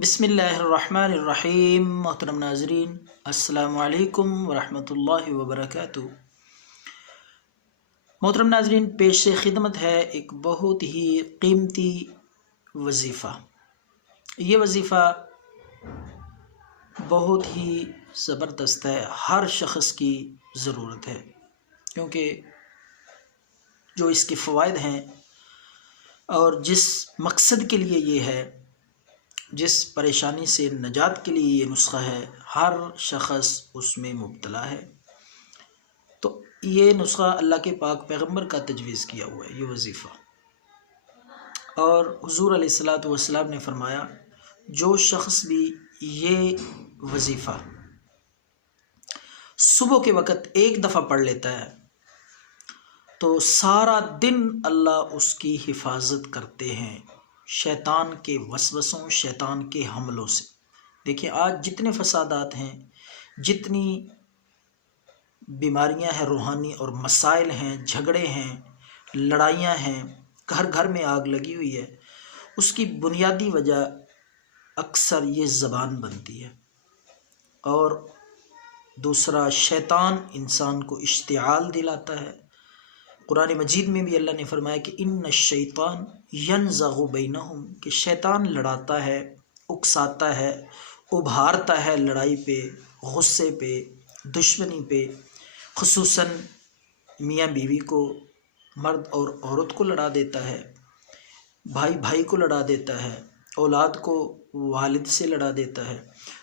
بسم اللہ الرحمن الرحیم۔ محترم ناظرین، السلام علیکم ورحمۃ اللہ وبرکاتہ۔ محترم ناظرین، پیش خدمت ہے ایک بہت ہی قیمتی وظیفہ۔ یہ وظیفہ بہت ہی زبردست ہے، ہر شخص کی ضرورت ہے، کیونکہ جو اس کے فوائد ہیں اور جس مقصد کے لیے یہ ہے، جس پریشانی سے نجات کے لیے یہ نسخہ ہے، ہر شخص اس میں مبتلا ہے۔ تو یہ نسخہ اللہ کے پاک پیغمبر کا تجویز کیا ہوا ہے، یہ وظیفہ۔ اور حضور علیہ الصلاۃ والسلام نے فرمایا، جو شخص بھی یہ وظیفہ صبح کے وقت ایک دفعہ پڑھ لیتا ہے تو سارا دن اللہ اس کی حفاظت کرتے ہیں شیطان کے وسوسوں، شیطان کے حملوں سے۔ دیکھیں، آج جتنے فسادات ہیں، جتنی بیماریاں ہیں روحانی اور مسائل ہیں، جھگڑے ہیں، لڑائیاں ہیں، گھر گھر میں آگ لگی ہوئی ہے، اس کی بنیادی وجہ اکثر یہ زبان بنتی ہے۔ اور دوسرا، شیطان انسان کو اشتعال دلاتا ہے۔ قرآن مجید میں بھی اللہ نے فرمایا کہ ان الشیطان ینزغ بینہم، کہ شیطان لڑاتا ہے، اکساتا ہے، ابھارتا ہے لڑائی پہ، غصے پہ، دشمنی پہ، خصوصاً میاں بیوی کو، مرد اور عورت کو لڑا دیتا ہے، بھائی بھائی کو لڑا دیتا ہے، اولاد کو والد سے لڑا دیتا ہے۔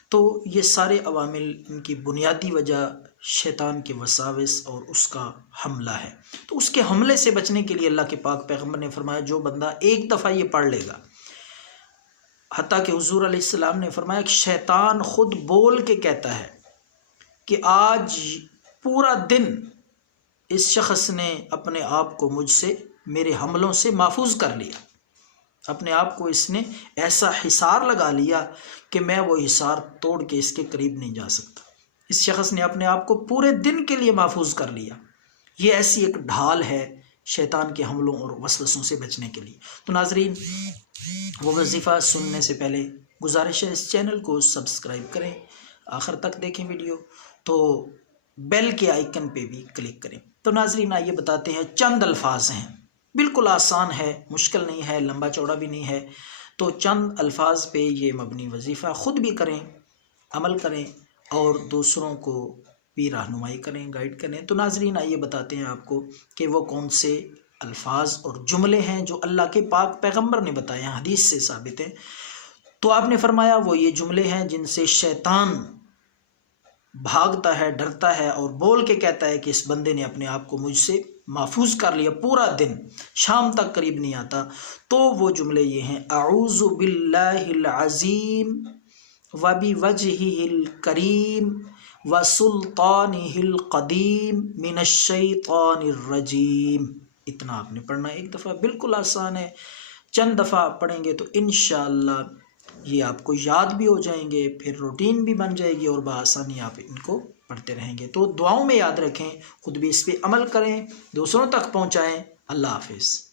تو یہ سارے عوامل، ان کی بنیادی وجہ شیطان کے وساوس اور اس کا حملہ ہے۔ تو اس کے حملے سے بچنے کے لیے اللہ کے پاک پیغمبر نے فرمایا، جو بندہ ایک دفعہ یہ پڑھ لے گا، حتیٰ کہ حضور علیہ السلام نے فرمایا کہ شیطان خود بول کے کہتا ہے کہ آج پورا دن اس شخص نے اپنے آپ کو مجھ سے، میرے حملوں سے محفوظ کر لیا، اپنے آپ کو اس نے ایسا حصار لگا لیا کہ میں وہ حصار توڑ کے اس کے قریب نہیں جا سکتا۔ اس شخص نے اپنے آپ کو پورے دن کے لیے محفوظ کر لیا۔ یہ ایسی ایک ڈھال ہے شیطان کے حملوں اور وسوسوں سے بچنے کے لیے۔ تو ناظرین، وہ وظیفہ سننے سے پہلے گزارش ہے، اس چینل کو سبسکرائب کریں، آخر تک دیکھیں ویڈیو، تو بیل کے آئیکن پہ بھی کلک کریں۔ تو ناظرین، آئیے بتاتے ہیں، چند الفاظ ہیں، بالکل آسان ہے، مشکل نہیں ہے، لمبا چوڑا بھی نہیں ہے۔ تو چند الفاظ پہ یہ مبنی وظیفہ خود بھی کریں، عمل کریں اور دوسروں کو بھی رہنمائی کریں، گائیڈ کریں۔ تو ناظرین، آئیے بتاتے ہیں آپ کو کہ وہ کون سے الفاظ اور جملے ہیں جو اللہ کے پاک پیغمبر نے بتائے ہیں، حدیث سے ثابت ہیں۔ تو آپ نے فرمایا وہ یہ جملے ہیں جن سے شیطان بھاگتا ہے، ڈرتا ہے اور بول کے کہتا ہے کہ اس بندے نے اپنے آپ کو مجھ سے محفوظ کر لیا، پورا دن شام تک قریب نہیں آتا۔ تو وہ جملے یہ ہیں، اعوذ باللہ العظیم وبوجہہ الکریم وسلطانہ القدیم من الشیطان الرجیم۔ اتنا آپ نے پڑھنا ہے ایک دفعہ، بالکل آسان ہے، چند دفعہ پڑھیں گے تو انشاءاللہ یہ آپ کو یاد بھی ہو جائیں گے، پھر روٹین بھی بن جائے گی اور بآسانی آپ ان کو پڑھتے رہیں گے۔ تو دعاؤں میں یاد رکھیں، خود بھی اس پہ عمل کریں، دوسروں تک پہنچائیں۔ اللہ حافظ۔